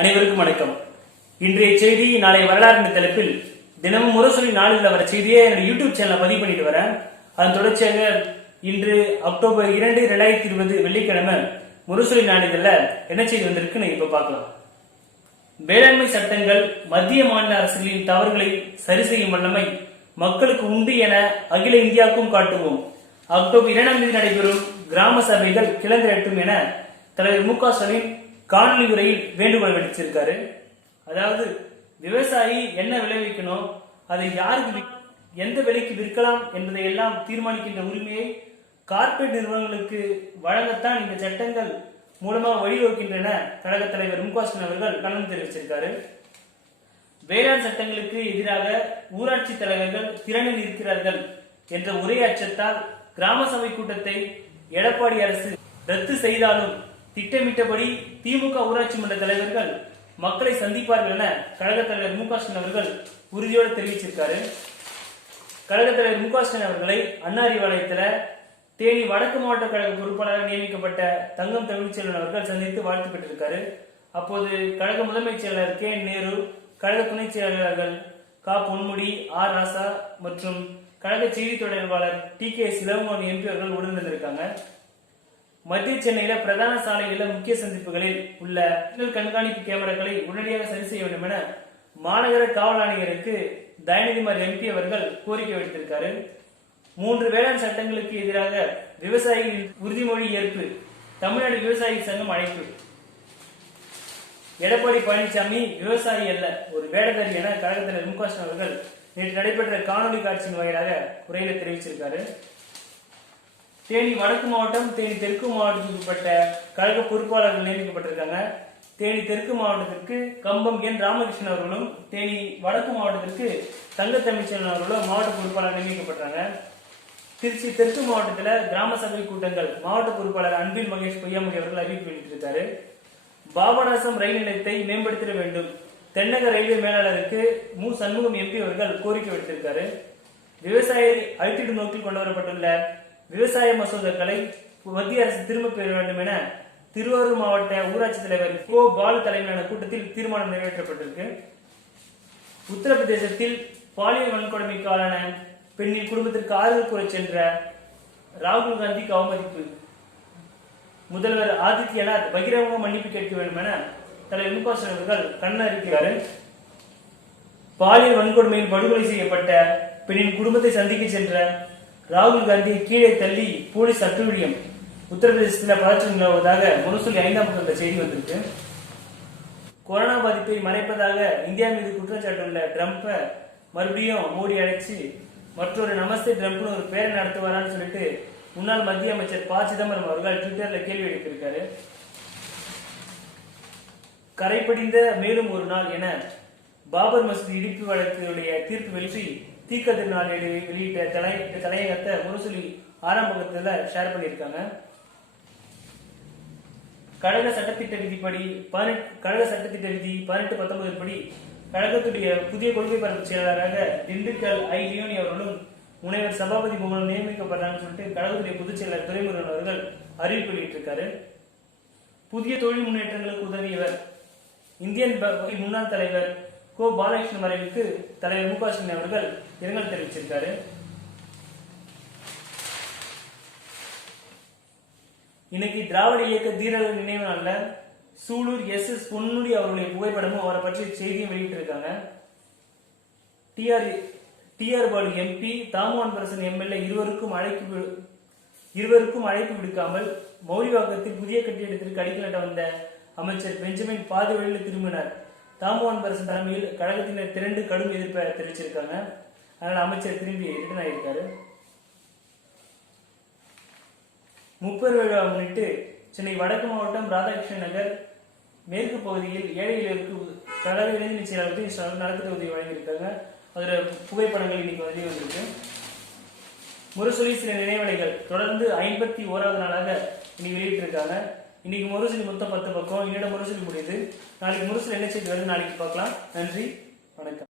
அனைவருக்கும் வணக்கம். இன்றைய செய்தி நாளை வரலாறு என்ற தலைப்பில் தினமும் முரசொலி நாளில் வர செய்தியை என்னோட யூடியூப் சேனல்ல பதிவு பண்ணிட்டு வரேன். அதன் தொடர்ச்சியாக இன்று அக்டோபர் இரண்டு ரெண்டாயிரத்தி இருபது வெள்ளிக்கிழமை முரசொலி நாளிதழில் என்ன செய்தி வந்திருக்குன்னு இப்ப பார்க்கலாம். வேளாண்மை சட்டங்கள் மத்திய மாநில அரசுகளின் தவறுகளை சரி செய்யும் வல்லமை மக்களுக்கு உண்டு என அகில இந்தியாவுக்கும் காட்டுவோம். அக்டோபர் இரண்டாம் தேதி நடைபெறும் கிராம சபைகள் கிளங்கட்டும் என தலைவர் மு க ஸ்டாலின் காணொலி உரையில் வேண்டுகோள் விடுத்திருக்காரு. அதாவது விவசாயி என்ன விளைவிக்கணும் அதை யாருக்கு எந்த விலைக்கு விற்கலாம் என்பதை எல்லாம் தீர்மானிக்கின்ற உரிமையை கார்ப்பரேட் நிறுவனங்களுக்கு வழங்கத்தான் இந்த சட்டங்கள் மூலமாக வழிவகுக்கின்றன கழக தலைவர் மு அவர்கள் கண்டனம் தெரிவிச்சிருக்காரு. வேளாண் சட்டங்களுக்கு எதிராக ஊராட்சி தலைவர்கள் திறனில் இருக்கிறார்கள் என்ற ஒரே அச்சத்தால் கிராம சபை கூட்டத்தை எடப்பாடி அரசு ரத்து செய்தாலும் திட்டமிட்டபடி திமுக ஊராட்சி மன்ற தலைவர்கள் மக்களை சந்திப்பார்கள் என கழக தலைவர் மு ஸ்டாலின் அவர்கள் உறுதியோடு தெரிவிச்சிருக்காரு. கழக தலைவர் மு ஸ்டாலின் அவர்களை அண்ணாரிவாளையத்துல தேனி வடக்கு மாவட்ட கழக பொறுப்பாளராக நியமிக்கப்பட்ட தங்கம் தமிழ்ச்செல்வன் அவர்கள் சந்தித்து வாழ்த்து பெற்றிருக்காரு. அப்போது கழக முதன்மைச் செயலாளர் கே நேரு கழக துணைச் செயலாளர்கள் கா. பொன்முடி ஆர். ராசா மற்றும் கழக செய்தி தொடர்பாளர் டி. கே. சிலவமோகன் எம்பி அவர்கள் உடனிருந்திருக்காங்க. மத்திய சென்னையில பிரதான சாலைகளில் முக்கிய சந்திப்புகளில் உள்ள கண்காணிப்பு கேமராக்களை உடனடியாக சரி செய்ய வேண்டும் என மாநகர காவல் ஆணையருக்கு தயநிதிமார் எம்பி அவர்கள் கோரிக்கை விடுத்திருக்காரு. மூன்று வேளாண் சட்டங்களுக்கு எதிராக விவசாயிகளின் உறுதிமொழி ஏற்பு தமிழ்நாடு விவசாயி சங்கம் அழைப்பு. எடப்பாடி பழனிசாமி விவசாயி அல்ல ஒரு வேடதாரி என கழகத்தினர் தலைவர் மு அவர்கள் நேற்று நடைபெற்ற காணொலி காட்சியின் வாயிலாக உரையில தெரிவிச்சிருக்காரு. தேனி வடக்கு மாவட்டம் தேனி தெற்கு மாவட்டத்துக்கு உட்பட்ட கழக பொறுப்பாளர்கள் நியமிக்கப்பட்டிருக்காங்க. தேனி தெற்கு மாவட்டத்திற்கு கம்பம் என் ராமகிருஷ்ணன் அவர்களும் தேனி வடக்கு மாவட்டத்திற்கு தங்க தமிழ்ச்செல்வன் அவர்களும் மாவட்ட பொறுப்பாளர் நியமிக்கப்பட்டாங்க திருச்சி தெற்கு மாவட்டத்தில் கிராம சபை கூட்டங்கள் மாவட்ட பொறுப்பாளர் அன்பில் மகேஷ் பொய்யாமொழி அவர்கள் அறிவிப்பு வெளியிட்டிருக்காரு. பாபநாசம் ரயில் நிலையத்தை மேம்படுத்திட வேண்டும். தென்னக ரயில்வே மேலாளருக்கு மு. சண்முகம் எம்பி அவர்கள் கோரிக்கை விடுத்திருக்காரு. விவசாய அழுத்திடும் நோக்கில் கொண்டு வரப்பட்டுள்ள விவசாய மசோதாக்களை மத்திய அரசு திரும்ப பெற வேண்டும் என திருவாரூர் மாவட்ட ஊராட்சி தலைவர் கோ பாலு தலைமையிலான கூட்டத்தில் தீர்மானம் நிறைவேற்றப்பட்டிருக்கு. உத்தரப்பிரதேசத்தில் பாலியல் வன்கொடுமைக்கு ஆளான பெண்ணின் குடும்பத்திற்கு ஆறுதல் கூற சென்ற ராகுல் காந்திக்கு அவமதிப்பு. முதல்வர் ஆதித்யநாத் பகிரங்க மன்னிப்பு கேட்க வேண்டும் என தலைவர் மு அவர்கள் ஸ்டாலின் அவர்கள் பாலியல் வன்கொடுமையில் படுகொலை செய்யப்பட்ட பெண்ணின் குடும்பத்தை சந்திக்க சென்ற ராகுல் காந்தி கீழே தள்ளி போலீஸ் அட்டுழியம் உத்தரப்பிரதேசத்தில் பதற்றம் நிலவுவதாக முரசொலி ஐந்தாம் பக்கத்தில் செய்தி வந்திருக்கு. கொரோனா பாதிப்பை மறைப்பதாக இந்தியா மீது குற்றச்சாட்டுள்ள ட்ரம்ப்பை மறுபடியும் மோடி அழைச்சி மற்றொரு நமஸ்தே ட்ரம்ப்னு ஒரு பேரை நடத்துவாரான்னு சொல்லிட்டு முன்னாள் மத்திய அமைச்சர் ப. சிதம்பரம் அவர்கள் ட்விட்டர்ல கேள்வி எழுப்பியிருக்காரு. கரைப்படிந்த மேலும் ஒரு நாள் என பாபர் மசூதி இடிப்பு வழக்குடைய தீர்ப்பு வெளிப்பி தீக்க நாள் வெளியிட்ட தலை தலையகத்தை முரசொலி ஆரம்பத்துல ஷேர் பண்ணியிருக்காங்க. கழக சட்டத்திட்ட விதிப்படி பதினெட்டு கழக சட்டத்திட்ட விதி பதினெட்டு பத்தொன்பது படி கழகத்துடைய புதிய கொள்கை பரப்பு செயலாளராக திண்டுக்கல் ஐ. லியோனி அவர்களும் முனைவர் சபாபதி மூலம் நியமிக்கப்படுறாங்கன்னு சொல்லிட்டு கழகத்துடைய பொதுச் செயலர் துரைமுருகன் அவர்கள் அறிவிப்பு வெளியிட்டிருக்காரு. புதிய தொழில் முன்னேற்றங்களுக்கு உதவியவர் இந்தியன் முன்னாள் தலைவர் கோ பாலகிருஷ்ணன் மறைவுக்கு தலைவர் மு க ஸ்டாலின் அவர்கள் இரங்கல் தெரிவிச்சிருக்காரு. இன்னைக்கு திராவிட இயக்க தீரர்கள் நினைவு நாள்ல சூலூர் எஸ் எஸ் பொன்னுடி அவர்களுடைய புகைப்படமும் அவரை பற்றி செய்தியும் வெளியிட்டிருக்காங்க. TR TR Balu MP Thamo Anbarasan MLA இருவருக்கும் அழைப்பு இருவருக்கும் அழைப்பு விடுக்காமல் மௌரிவாக்கத்தில் புதிய கட்டிடத்திற்கு அடிக்கலட்ட வந்த அமைச்சர் பெஞ்சமின் பாதி வழியில் திரும்பினார். தாமோன் பரிசு தலைமையில் கழகத்தினர் திரண்டு கடும் எதிர்ப்பை தெரிவிச்சிருக்காங்க. அதனால அமைச்சர் திரும்பி ரிட்டர்ன் ஆகியிருக்காரு. முப்பெரு விழா முன்னிட்டு சென்னை வடக்கு மாவட்டம் ராதாகிருஷ்ணன் நகர் மேற்கு பகுதியில் ஏழை எளியோருக்கு கழக இளைஞர் செயலாளருக்கு நலத்திட்ட உதவி வழங்கியிருக்காங்க. அதோட புகைப்படங்கள் இன்னைக்கு வெளியே வந்திருக்கு முரசொலி சில நினைவலைகள் தொடர்ந்து ஐம்பத்தி ஓராவது நாளாக இன்னைக்கு வெளியிட்டிருக்காங்க. இன்னைக்கு முரசொலி மொத்தம் பத்து பக்கம் என்னோட முரசொலி முடியுது. நாளைக்கு முரசொலி என்ன செய்தி வருது? நாளைக்கு பார்க்கலாம். நன்றி. வணக்கம்.